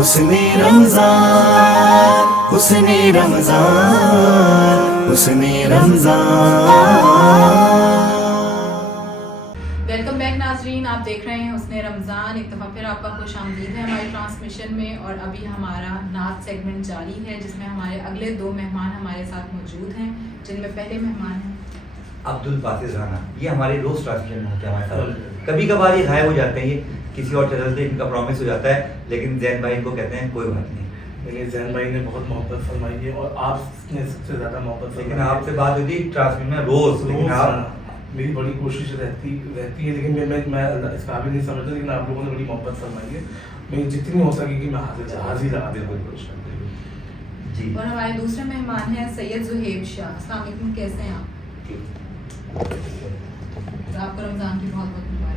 حسن رمضان حسن رمضان حسن رمضان. Welcome back ناظرین، آپ دیکھ رہے ہیں حسن رمضان. ایک دفعہ پھر آپ کا خوش آمدید ہے ہماری ٹرانسمیشن میں. اور ابھی ہمارا نعت سیگمنٹ جاری ہے جس میں ہمارے اگلے 2 مہمان ہمارے ساتھ موجود ہیں، جن میں پہلے مہمان ہیں عبدالباسط رانا. یہ ہمارے روز ٹرانسمیشن میں ہوتے ہیں ہمارے ساتھ. کبھی کبھار یہ غائب ہو جاتے ہیں، یہ کسی اور چینل سے ان کا پرومس ہو جاتا ہے، لیکن زین بھائی ان کو کہتے ہیں کوئی بات نہیں. زین بھائی نے بہت محبت فرمائی ہے اور آپ نے سب سے زیادہ محبت فرمائی. لیکن آپ سے بات ہوتی ٹرانسمیشن میں روز، لیکن آپ میری بڑی کوشش رہتی ہے، لیکن میں اس قابل نہیں سمجھتا، لیکن آپ لوگوں نے بڑی محبت فرمائی ہے. میں جتنی ہو سکے کہ میں حاضر لگا دے کوئی کوشش کرتے ہیں. جی. اور ہمارے دوسرے مہمان ہیں سید زہیب شاہ. السلام علیکم، کیسے ہیں آپ؟ آپ کو رمضان کی بہت بہت مبارک.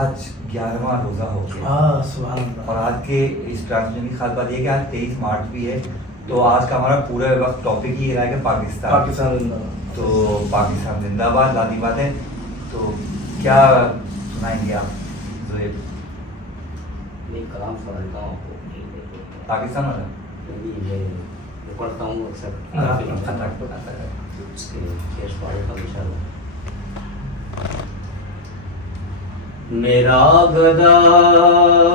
آج 11واں روزہ ہو گیا. سبحان اللہ. اور آج کے اس ٹرانسمیشن کی خاص بات یہ ہے کہ آج 23 مارچ بھی ہے، تو آج کا ہمارا پورا وقت ٹاپک ہی رہا ہے کہ پاکستان. تو پاکستان زندہ باد، لازمی بات ہے. تو کیا سنائیں گے آپ زہیب؟ کلام سناتا ہوں آپ کو پاکستان والا میں پڑھتا ہوں اکثر اس کے کیس پڑھتا ہوں انشاءاللہ. میرا گدا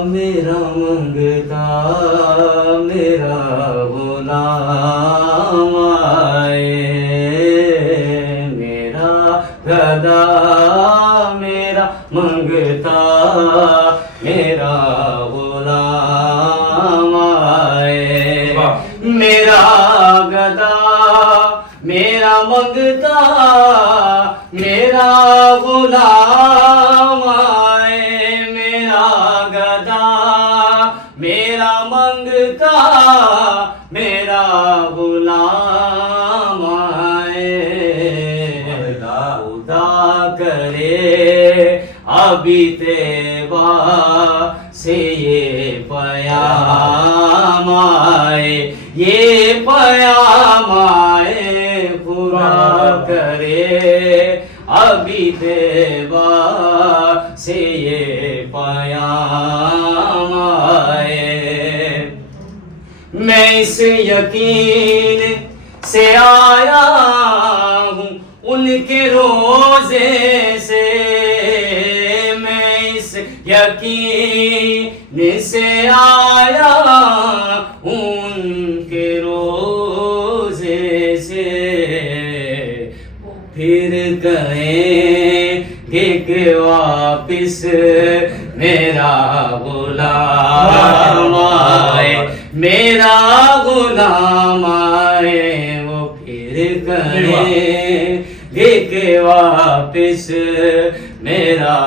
میرا منگتا میرا غلام آئے، میرا گدا میرا منگتا میرا غلام آئے، میرا گدا میرا منگتا میرا غلام آئے، میرا گدا میرا منگتا میرا غلام آئے. خدا کرے ابھی طیبہ سے یہ پیام آئے، یہ پیام آئے. خدا کرے ابھی طیبہ سے یہ پیام آئے. میں اس یقین سے آیا ہوں ان کے روزے سے، میں اس یقین سے آیا ہوں ان کے روزے سے. پھر کہیں گے کہ واپس میرا غلام آئے، میرا غلام آئے. وہ پھر کہیں گے کہ واپس میرا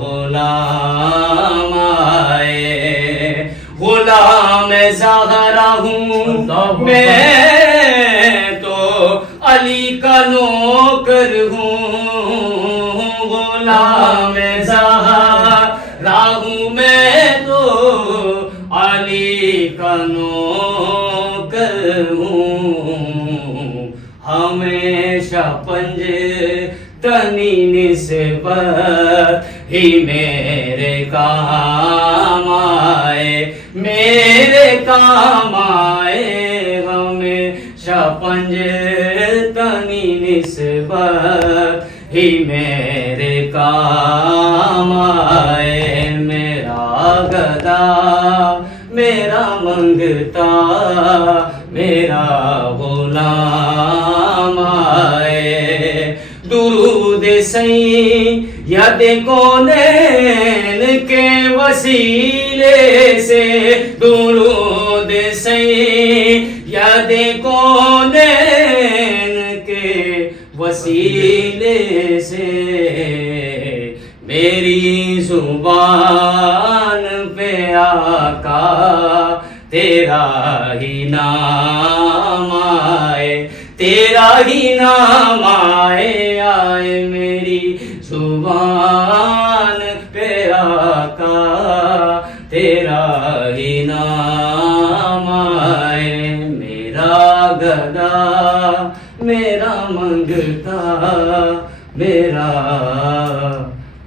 غلام آئے. غلام زہرا ہوں میں تو علی کا نوکر ہوں، غلام زہرا ہوں میں تو علی کا نوکر ہوں. ہمیشہ پنج تنی نسبت ہی میرے کام آئے، میرے کام آئے. ہمیشہ پنج تنی نسبت ہی میرے کام آئے. میرا گدا میرا منگتا میرا غلام آئے. درود سید کونین کے وسیلے سے، درود سید کونین کے وسیلے سے. میری زبان پہ آقا تیرا ہی نام آئے، تیرا ہی نام آئے. آئے میری زبان پہ آقا تیرا ہی نام آئے. میرا گدا میرا منگتا میرا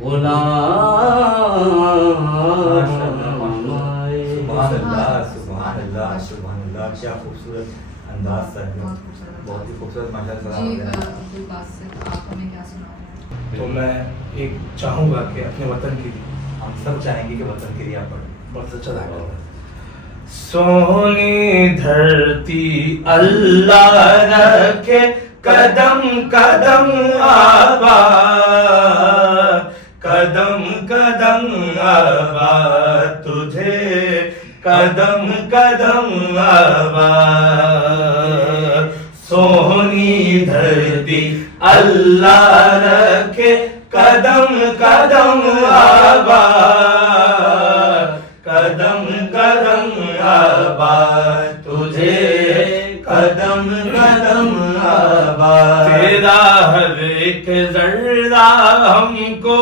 غلام آئے. سبحان اللہ سبحان اللہ، کیا خوبصورت انداز تھا، بہت ہی خوبصورت ماشاء جی اللہ۔ عبد الباسط آپ ہمیں کیا سنا رہے ہیں؟ تو میں ایک چاہوں گا کہ اپنے وطن کے لیے، ہم سب چاہیں گے کہ وطن کے لیے آپ پڑھیں۔ بہت اچھا لگا۔ سونی دھرتی اللہ رکھے قدم قدم آباد، قدم قدم آباد تجھے قدم قدم آباد، سونی دھرتی اللہ رکھے قدم قدم آباد، قدم قدم آباد تجھے قدم قدم آباد، تیرا ہر ایک ذرہ ہم کو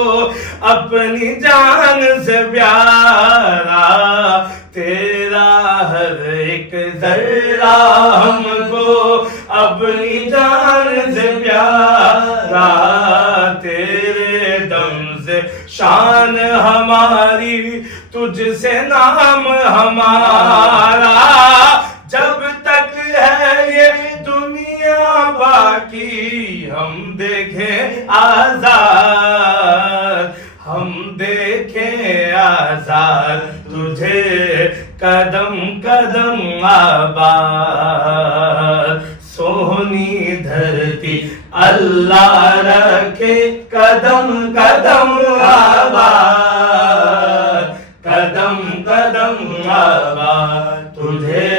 اپنی جان سے پیارا، تیرا ہر ایک ذرہ ہم کو اپنی جان سے پیارا، تیرے دم سے شان ہماری، تجھ سے نام ہمارا، جب تک ہے یہ دنیا باقی ہم دیکھیں آزاد، ہم دیکھیں آزاد تجھے قدم قدم آباد، سونی دھرتی اللہ رکھے قدم قدم آباد، قدم قدم آباد تجھے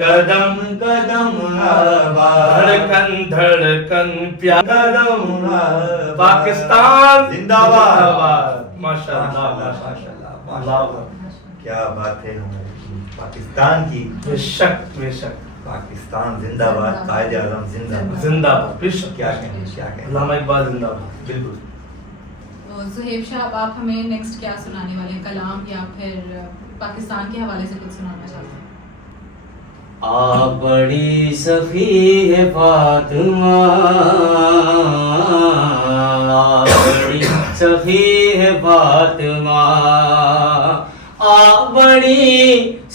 قدم قدم آباد، دھڑکن دھڑکن پیار قدم آباد، پاکستان زندہ باد، ماشاء اللہ ماشاء اللہ اللہ، کیا بات ہے ہماری پاکستان کی، بے شک بے شک، پاکستان زندہ باد، قائد اعظم زندہ باد، زندہ باد، بے شک، کیا کہیں کیا کہیں، علامہ اقبال زندہ باد، بالکل۔ زہیب شاہ اب آپ ہمیں نیکسٹ کیا سنانے والے ہیں؟ کلام یا پھر پاکستان کے حوالے سے کچھ سنانا چاہتے ہیں؟ آ بڑی سخی ہے فاطمہ، آ بڑی سخی ہے فاطمہ، آ بڑی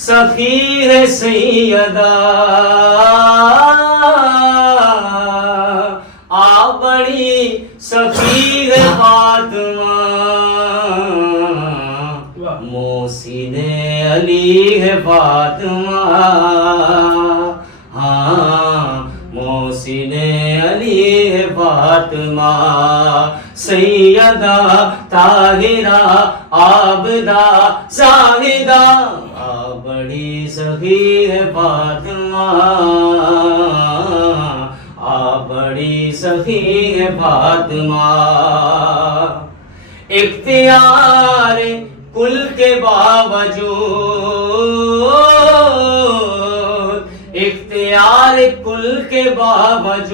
سخی ہے سیدہ، آ بڑی سخی ہے فاطمہ، محسن علی ہے فاطمہ، ہاں محسن علی ہے فاطمہ، سیدہ طاہرہ عابدہ زاہدہ، آ بڑی سخی ہے فاطمہ، آ بڑی سخی ہے فاطمہ، اختیار کل کے باوجود، اختیار کل کے باوجود،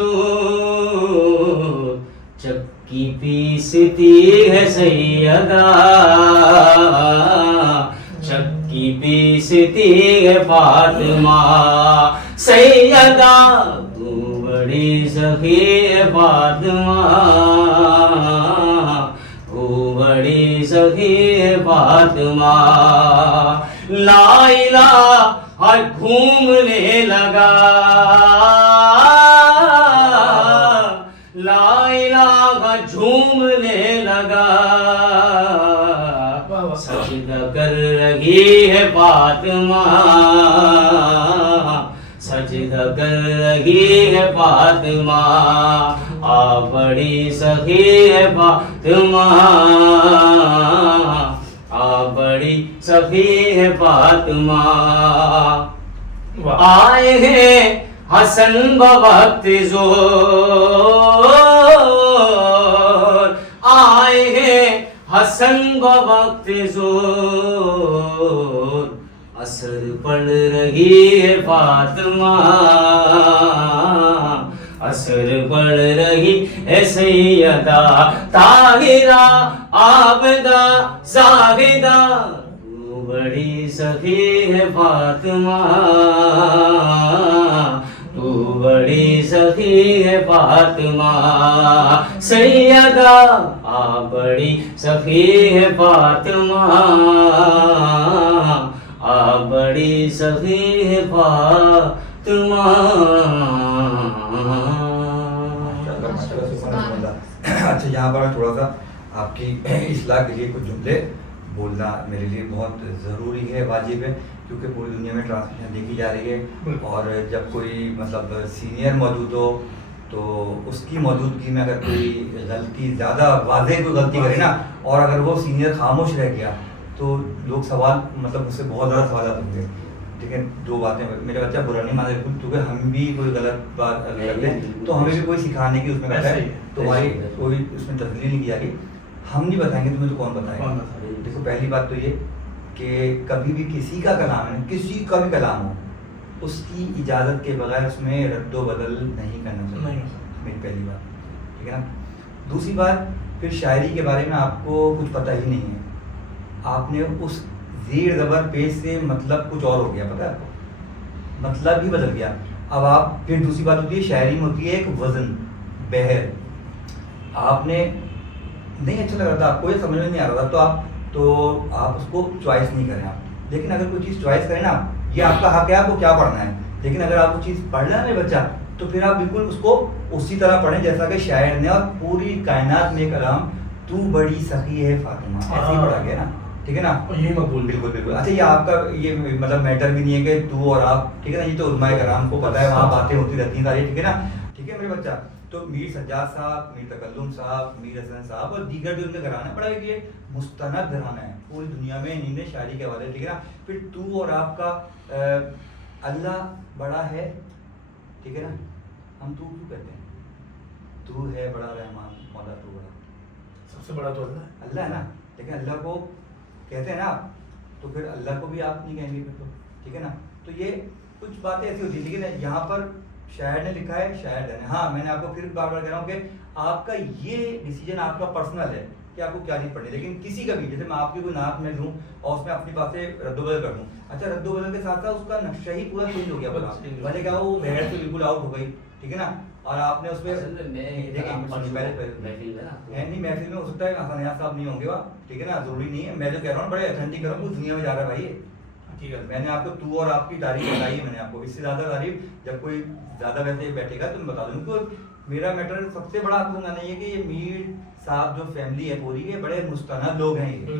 چکی پیستی ہے سیدہ، چکی پیستی ہے فاطمہ، سیدہ تو بڑی سخی ہے فاطمہ، تو بڑی سخی ہے فاطمہ، لا الہ گھومنے لگا، لا الہ جھومنے لگا، سجدہ کر رہی ہے فاطمہ، سجدہ کر رہی ہے فاطمہ، آ بڑی سخی ہے فاطمہ، آ بڑی سخی ہے فاطمہ، آئے ہیں حسن بوقت زور، آئے ہیں حسن بوقت زور، اثر پڑ رہی ہے فاطمہ، اثر پڑ رہی ہے سیدہ طاہرہ عابدہ زاہدہ، تو بڑی سخی ہے فاطمہ، تو بڑی سخی ہے فاطمہ، سیدہ آ بڑی سخی ہے فاطمہ، آ बड़ी सखी है फातिमा। अच्छा, यहाँ पर थोड़ा सा आपकी इस्लाह के लिए कुछ जुमले बोलना मेरे लिए बहुत ज़रूरी है, वाजिब है, क्योंकि पूरी दुनिया में ट्रांसमिशन देखी जा रही है और जब कोई मतलब सीनियर मौजूद हो तो उसकी मौजूदगी में अगर कोई गलती ज़्यादा वाज़ेह कोई गलती करे ना और अगर वो सीनियर खामोश रह गया तो लोग सवाल मतलब उससे बहुत ज़्यादा सवाल होंगे। ठीक है, दो बातें, मेरा बच्चा बुरा नहीं माना बिल्कुल, क्योंकि हम भी कोई गलत बात करते हैं तो हमें भी कोई सिखाने की उसमें करता है, तो भाई कोई उसमें तब्दीली नहीं किया कि हम नहीं बताएंगे तुम्हें तो कौन बताएगा। देखो पहली बात तो ये कि कभी भी किसी का कलाम है, किसी का भी कलाम हो, उसकी इजाज़त के बगैर उसमें रद्दो बदल नहीं करना चाहिए, मेरी पहली बात। ठीक है ना। दूसरी बात, फिर शायरी के बारे में आपको कुछ पता ही नहीं है, आपने उस ज़ेर ज़बर पेश से मतलब कुछ और हो गया, पता है आपको, मतलब ही बदल गया। अब आप फिर दूसरी बात होती है शायरी में होती है एक वज़न, बहर, आपने नहीं अच्छा लग रहा था आपको, ये समझ में नहीं आ रहा था तो आप उसको चॉइस नहीं करें आप, लेकिन अगर कोई चीज़ चॉइस करें ना, ये आपका हक है आपको क्या पढ़ना है, लेकिन अगर आप वो चीज़ पढ़ लेना मेरे बच्चा तो फिर आप बिल्कुल उसको उसी तरह पढ़ें जैसा कि शायर ने और पूरी कायनात में कलाम तू बड़ी सखी है फातिमा ऐसे ही पढ़ा गया ना। ठीक है ना, ये मकबूल, बिल्कुल बिल्कुल। अच्छा, ये आपका ये मतलब मैटर भी नहीं है कि तू और आप, ठीक है ना, ये तो उलमाए कराम को पता है, वहाँ बातें होती रहती हैं सारी, ठीक है ना। ठीक है मेरे बच्चा, तो मीर सज्जाद साहब, मीर तकल्लुम साहब, मीर हसन साहब और दीगर जो इनका घराना पड़ा है, ये मुस्तनद घराना है पूरी दुनिया में, इन्हें शायरी के हवाले, ठीक है ना। फिर तू और आपका अल्लाह बड़ा है, ठीक है ना, हम तू क्यों कहते हैं, तू है बड़ा रहमान मौला, तू बड़ा, सबसे बड़ा तो अल्लाह अल्लाह है ना, लेकिन अल्लाह को कहते हैं ना आप, तो फिर अल्लाह को भी आप नहीं कहेंगे फिर तो, ठीक है ना। तो ये कुछ बातें ऐसी होती है, लेकिन यहाँ पर शायर ने लिखा है, शायर ने, हाँ मैंने आपको फिर बार बार कह रहा हूँ कि आपका ये डिसीजन आपका पर्सनल है कि आपको क्या चीज़ पढ़नी है, लेकिन किसी का भी, जैसे मैं आपकी कोई नात में लूँ और उसमें अपनी बातें रद्दोबदल कर दूँ, अच्छा रद्दोबदल के साथ साथ उसका नक्शा ही पूरा चेंज हो गया पूरा, भले क्या वो बहर से बिल्कुल आउट हो गई, ठीक है ना, और आपने उसमें महफिल में हो सकता है हसनियात साहब नहीं होंगे वहाँ, ठीक है ना, जरूरी नहीं है, मैं जो कह रहा हूँ बड़े अथेंटिक कर रहा हूँ, दुनिया में जा रहा है भाई, ठीक है। मैंने आपको तू और आपकी तारीफ बताई है, मैंने आपको इससे ज़्यादा तारीफ जब कोई ज़्यादा वैसे बैठेगा तो मैं बता दूँ, क्योंकि मेरा मैटर सबसे बड़ा आपको नहीं है कि ये मीर साहब जो फैमिली है पूरी, ये बड़े मुस्तनद लोग हैं, ये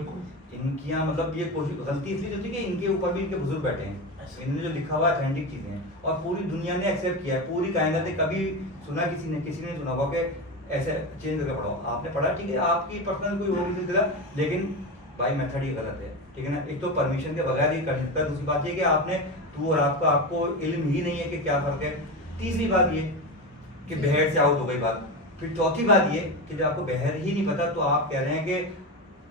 इनकी यहाँ मतलब ये कोशिश गलती इसलिए होती है कि इनके ऊपर भी इनके बुजुर्ग बैठे हैं, इन्होंने जो लिखा हुआ अथेंटिक चीज़ें हैं और पूरी दुनिया ने एक्सेप्ट किया है, पूरी कायनात ने कभी सुना किसी ने सुना होगा कि ऐसे चेंज करके पढ़ाओ, आपने पढ़ा ठीक है, आपकी पर्सनल कोई होगी सिलसिला, लेकिन भाई मेथड ही गलत है, ठीक है ना। एक तो परमिशन के बगैर ये कर सकता है, दूसरी बात ये कि आपने तू और आपको इल्म ही नहीं है कि क्या फ़र्क है, तीसरी बात ये कि बहर से आउट हो गई बात, फिर चौथी बात ये कि जब आपको बहर ही नहीं पता तो आप कह रहे हैं कि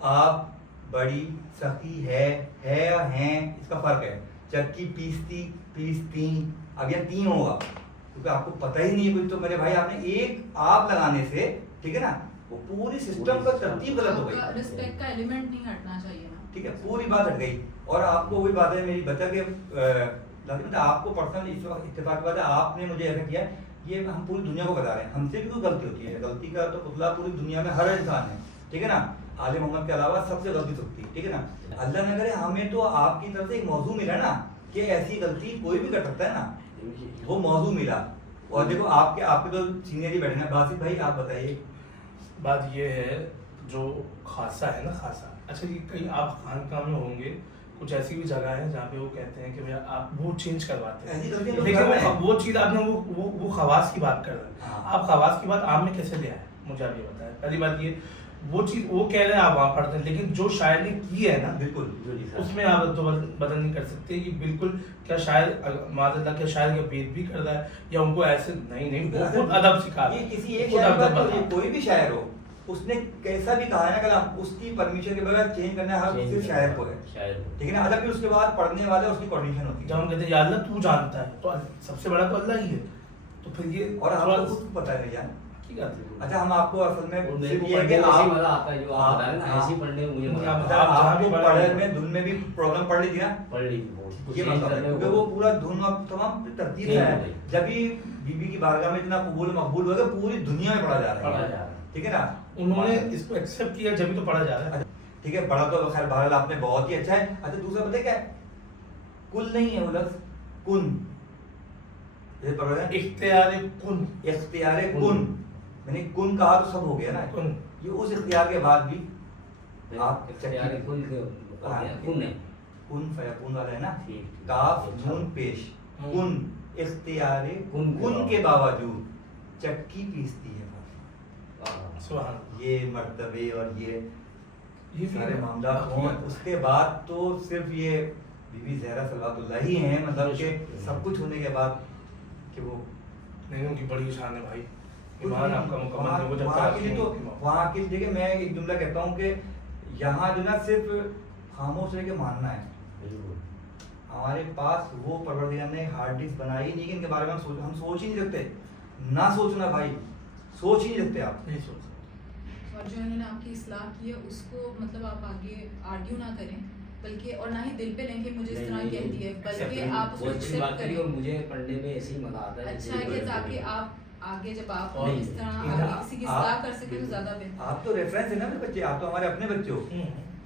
आप बड़ी सखी है या हैं, इसका फ़र्क है, जबकि पीसती अब यह तीन होगा, क्योंकि आपको पता ही नहीं है कुछ, तो मेरे भाई आपने एक आप लगाने से, ठीक है ना, वो पूरी सिस्टम का तरतीब गलत हो गई, रिस्पेक्ट का एलिमेंट नहीं हटना चाहिए ना, ठीक है, पूरी बात हट गई। और आपको वही बात है मेरी बता के आपको पर्सनल इस वक्त इत्तेफाक की बात है, आपने मुझे ऐसा किया, ये हम पूरी दुनिया को बता रहे हैं, हमसे भी कोई गलती होती है, गलती का तो पुतला पूरी दुनिया में हर इंसान है, ठीक है ना, आले मोहम्मद के अलावा सबसे गलती सकती है, ठीक है ना। अल्लाह न करे हमें तो आपकी तरफ से एक मौजू मिला ना कि ऐसी गलती कोई भी कर सकता है ना, वो मौजू मिला। और देखो आपके तो सीनियर ही बैठे हैं, बासित भाई आप बताइए। बात ये है जो खासा है ना, खासा, अच्छा ये कहीं आप खानकाह में होंगे, कुछ ऐसी भी जगह है जहाँ पे वो कहते हैं कि भैया आप वो चेंज करवाते हैं, लेकिन वो चीज़ आपने वो खवास की बात कर रहे हैं, आप खवास की बात आप में कैसे ले आए, मुझे आप ये बताएं। पहली बात ये, वो चीज़ वो कह रहे हैं आप वहाँ पढ़ते हैं, लेकिन जो शायर ने की है ना, बिल्कुल उसमें आप तो बदल नहीं कर सकते, ये बिल्कुल क्या शायर माज़अल्लाह क्या शायर का भेद भी कर रहा है या उनको ऐसे नहीं वो खुद अदब सिखा रहा है, किसी एक शायर कोई भी शायर हो, उसने कैसा भी कहा है ना कलाम, उसकी परमिशन के बगैर चेंज करना हक सिर्फ शायर को है, ठीक है ना। अगर फिर उसके बाद पढ़ने वाले उसकी कंडीशन होती है, जब हम कहते हैं या अल्लाह तू जानता है, तो सबसे बड़ा तो अल्लाह ही है, तो फिर ये और आपको खुद पता है जान। अच्छा हम आपको असल में धुन में भी प्रॉब्लम पढ़ ली थी ना, ये मतलब है क्योंकि वो पूरा धुन और तमाम तरतीब है, जब भी बीबी की बारगाह में इतना कबूल मकबूल होगा पूरी दुनिया में पढ़ा जा रहा है, ठीक है ना, उन्होंने इसको एक्सेप्ट किया जब तो पढ़ा जा रहा है, ठीक है। पढ़ा तो खैर बहरहाल आपने बहुत ही अच्छा है। अच्छा दूसरा पता है क्या है, کل نہیں ہے وہ لفظ، کن، یہ پڑھ رہے ہیں اختیار کن، اختیار کن، یعنی کن کہا تو سب ہو گیا نا، کن یہ اس اختیار کے بعد بھی آپ اختیار کن کے کن ہے، کن فیکون والا ہے نا، ٹھیک، کاف نون پیش، کن اختیار کن کن کے باوجود چکی پیستی ہے، سبحان یہ مرتبے اور یہ یہ سارے معاملات ہوں. اس کے بعد تو صرف یہ بی بی زہرا صلوات اللہ ہی ہیں، مطلب کہ سب کچھ ہونے کے بعد کہ وہ نہیں ان کی بڑی شان ہے بھائی، ایمان آپ کا مکمل ہے، وہ جب وہاں کے لیے تو تک وہاں کے دیکھیں میں ایک جملہ کہتا ہوں کہ یہاں جو نا صرف خاموش رہ کے ماننا ہے. ہمارے پاس وہ پروردگار نے ہارڈ ڈسک بنائی نہیں کہ ان کے بارے میں ہم سوچ ہی نہیں سکتے، نہ سوچنا بھائی، سوچ ہی نہیں سکتے آپ. نہیں سوچ سکتے. اور جو انہوں نے آپ کی اصلاح کی ہے اس کو مطلب آپ آگے آرگیو نہ کریں، بلکہ اور نہ ہی دل پہ لیں کہ مجھے اس طرح کہہ دی ہے، بلکہ آپ اس کو ایکسیپٹ کریں. اور مجھے پڑھنے میں ایسے ہی مزہ آتا ہے. اچھا ہے کہ تاکہ آپ آگے جب آپ نہیں، اس طرح آگے کسی کی اصلاح کر سکیں تو زیادہ بہتر. آپ تو ریفرنس ہے نا میرے بچے، آپ تو ہمارے اپنے بچے ہو.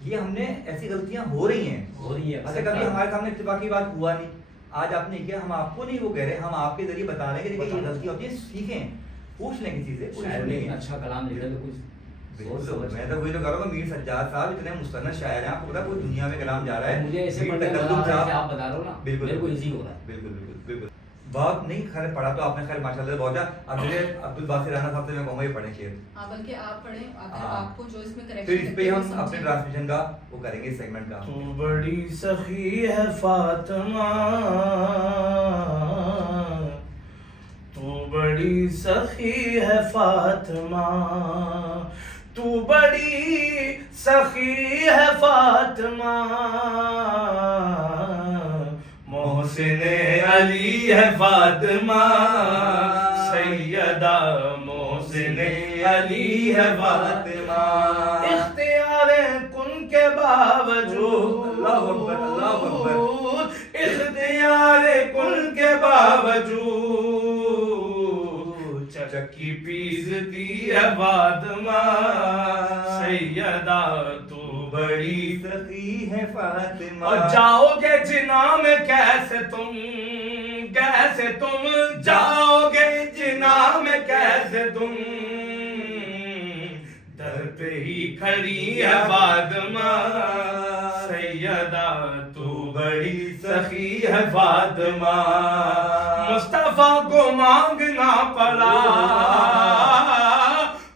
یہ ہم نے ایسی غلطیاں ہو رہی ہیں، ایسا کبھی ہمارے سامنے اتفاقی بات ہوا نہیں. آج آپ نے کیا، ہم آپ کو نہیں وہ کہہ رہے، ہم آپ کے ذریعے بتا رہے ہیں کہ دیکھیں یہ غلطیاں ہوتی ہیں، سیکھیں، پوچھ لیں کسی سے. شاعر نے اچھا کلام لکھا تو کچھ میں تو وہی تو کہہ رہا ہوں، میر سجاد صاحب اتنے مستند شاعر ہیں، آپ کو پتا ہے پوری دنیا میں کلام جا رہا ہے. مجھے ایسے پڑھنے میں مزہ آتا ہے کہ آپ بتا رہے ہو نا، میرے کو ایزی ہو رہا ہے. بالکل بالکل بالکل. بہت نہیں خیر پڑھا تو آپ نے، خیر ماشاء اللہ بہت. اب مجھے عبد الباسط رانا صاحب سے میں کہوں گا یہ پڑھیں شعر. ہاں بلکہ آپ پڑھیں، اگر آپ کو جو اس میں پھر کریکشن اس پہ ہم اپنے ٹرانسمیشن کا وہ کریں گے سیگمنٹ کا. تو بڑی سخی ہے فاطمہ، تو بڑی سخی ہے فاطمہ، تو بڑی سخی ہے فاطمہ، محسن علی ہے فاطمہ، سیدہ محسن علی ہے فاطمہ. اختیار کن کے باوجود، اللہ اکبر اللہ اکبر، اختیار کن کے باوجود چکی پیستی ہے فاطمہ، سیدہ تو بڑی سخی ہے فاطمہ. اور جاؤ گے جناح میں کیسے تم جاؤ گے جناح میں کیسے تم، در پہ ہی کھڑی ہے فاطمہ، سیدہ تو بڑی سخی ہے فاطمہ. مصطفیٰ کو مانگنا پڑا،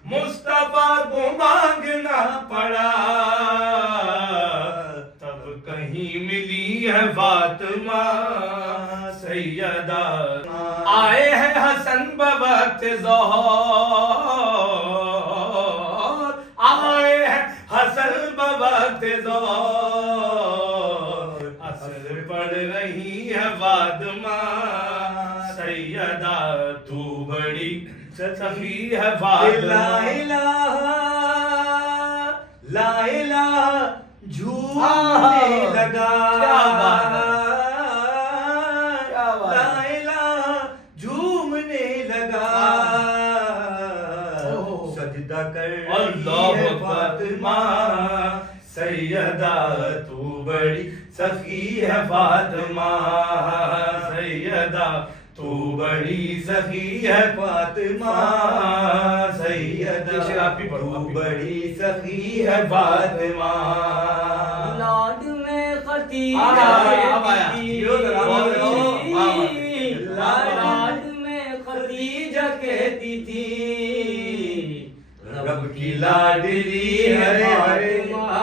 مصطفیٰ کو مانگنا پڑا، تب کہیں ملی ہے فاطمہ، سیدہ. آئے ہیں حسن بوقت ظہور، آئے ہیں حسن بوقت ظہور، اثر پڑ رہی ہے فاطمہ، سیدہ تو بڑی سخی ہے فاطمہ. لا الہ لا الہ جھومنے لگا، لا الہ جھومنے لگا، سجدہ کر رہی ہے فاطمہ، سیدہ تو بڑی سخی ہے فاطمہ، سیدہ تو بڑی سخی ہے فاطمہ، سیدہ تو بڑی سخی ہے فاطمہ. لاڈ میں ختیجہ لاڈ میں ختیجہ کہتی تھی، رب کی لاڈلی ہے فاطمہ،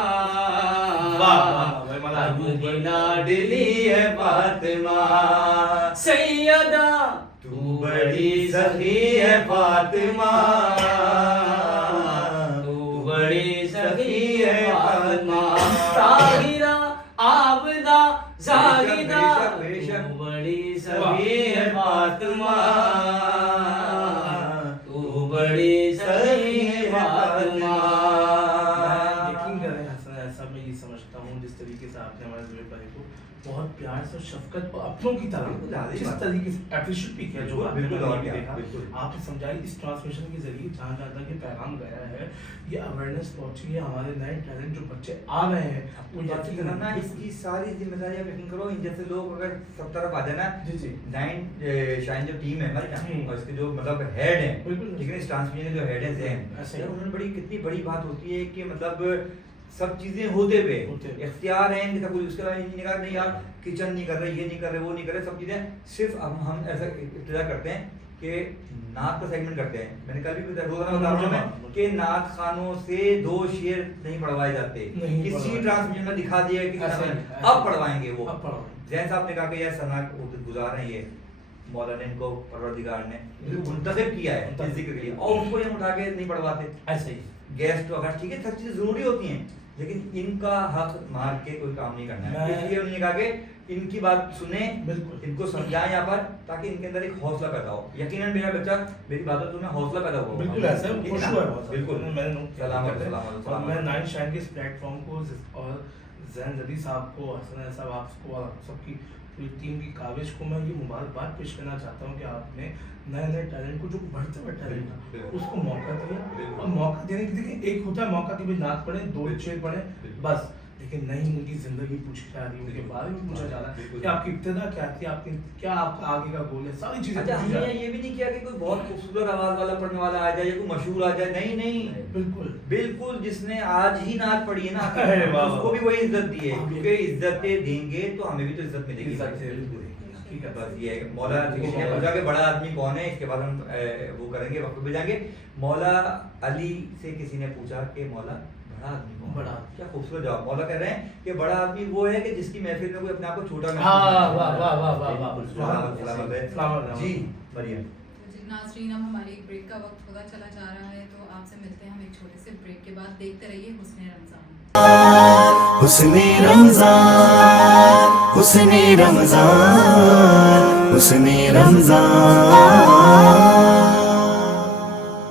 رب کی لاڈلی ہے فاطمہ، سیدہ تو بڑی سخی ہے فاطمہ، تو بڑی سخی ہے فاطمہ، طاہرہ عابدہ زاہدہ، تو بڑی سخی ہے فاطمہ، تو بڑی سخی ہے فاطمہ. یقین کریں حسن، ایسا میں یہ سمجھتا ہوں جس طریقے سے آپ نے ہمارے زبیر بھائی کو بہت प्यार से शफकत और अपनों की तरह जिस तरीके से अप्रिशिएट भी किया जो आपने भी देखा, आपने समझाई इस ट्रांसमिशन के जरिए जहाँ जहाँ तक ये पैगाम गया है, ये अवेयरनेस पहुंची है, हमारे नए टैलेंट जो बच्चे आ रहे हैं वो यकीन ना इसकी सारी जिम्मेदारी आप यकीन करो, इन जैसे लोग अगर सब तरफ आ जाए ना, जी नाइन शाइन जो टीम है हमारी ना, और इसके जो मतलब हेड है, ठीक है, इस ट्रांसमिशन के जो हेड है जैन, उन्होंने बड़ी कितनी बड़ी बात होती है कि मतलब सब चीजें होते हुए इख्तियार है इनका, कोई उसके बाद नहीं कहा नहीं यार किचन नहीं कर रहे, ये नहीं कर रहे, वो नहीं कर रहे, सब चीजें सिर्फ हम ऐसा इब्तिदा करते हैं कि नात का सेगमेंट करते हैं। मैंने कल भी रोजाना बता रहा हूँ कि नात खानों से 2 शेर नहीं पढ़वाए जाते, किसी ट्रांसमिशन में दिखा दिया कि अब पढ़वाएंगे वो। जैन साहब ने कहा कि यार सना गुजार है, ये मौला ने इनको परवरदिगार ने मुंतखब किया है जिक्र के लिए, और उनको हम उठा के नहीं पढ़वाते। ऐसे ही गेस्ट वगैरह ठीक है, सब चीजें जरूरी होती हैं, लेकिन इनका हक मार के कोई काम नहीं करना है। इसलिए उन्होंने कहा कि इनकी बात सुने, बिल्कुल इनको समझाएं यहाँ पर, ताकि इनके अंदर एक हौसला पैदा हो। यकीनन मेरा बच्चा मेरी बातों से हौसला पैदा हुआ, बिल्कुल ऐसा है, खुश हुआ है बिल्कुल। और मैं नाइन शाइन के इस प्लेटफॉर्म को और जैन जदी साहब को, हसन साहब आपको और सबकी पूरी टीम की काविश को मैं ये मुबारकबाद पेश करना चाहता हूँ कि आपने नए नए टैलेंट को, जो बढ़ते हुए टैलेंट था, उसको मौका दिया। और मौका देने की देखिए, एक होता है मौका कि भाई नात पढ़े, 2 शेर पढ़े बस, लेकिन नहीं, उनकी जिंदगी पूछी जा रही है, उनके बारे में पूछा जा रहा है कि आपकी इब्तिदा क्या थी, आपकी क्या आपका आगे का गोल है, सारी चीजें। अच्छा, हमने ये भी नहीं किया कि कोई बहुत खूबसूरत आवाज वाला पढ़ने वाला आ जाए या कोई मशहूर आ जाए, नहीं नहीं, बिल्कुल बिल्कुल जिसने आज ही नात पढ़ी है ना उसको भी वही इज्जत दी है, क्योंकि इज्जतें देंगे तो हमें भी तो इज्जत मिलेगी। ठीक है, बस ये है। मौला किसी ने पूछा कि बड़ा आदमी कौन है, इसके बाद हम वो करेंगे, वक्त पे जाएंगे। मौला अली से किसी ने पूछा कि मौला बड़ा आदमी कौन? बड़ा, क्या खूबसूरत जवाब। मौला कह रहे हैं कि बड़ा आदमी वो है कि जिसकी महफिल में कोई अपने आप को छोटा जी बढ़िया। नाज़रीन, अब हमारे एक ब्रेक का वक्त होता चला जा रहा है, तो आपसे मिलते हैं हम एक छोटे से ब्रेक के बाद। देखते रहिए हुस्ने रमज़ान। हुस्ने रमज़ान, हुस्ने रमज़ान, हुस्ने रमज़ान।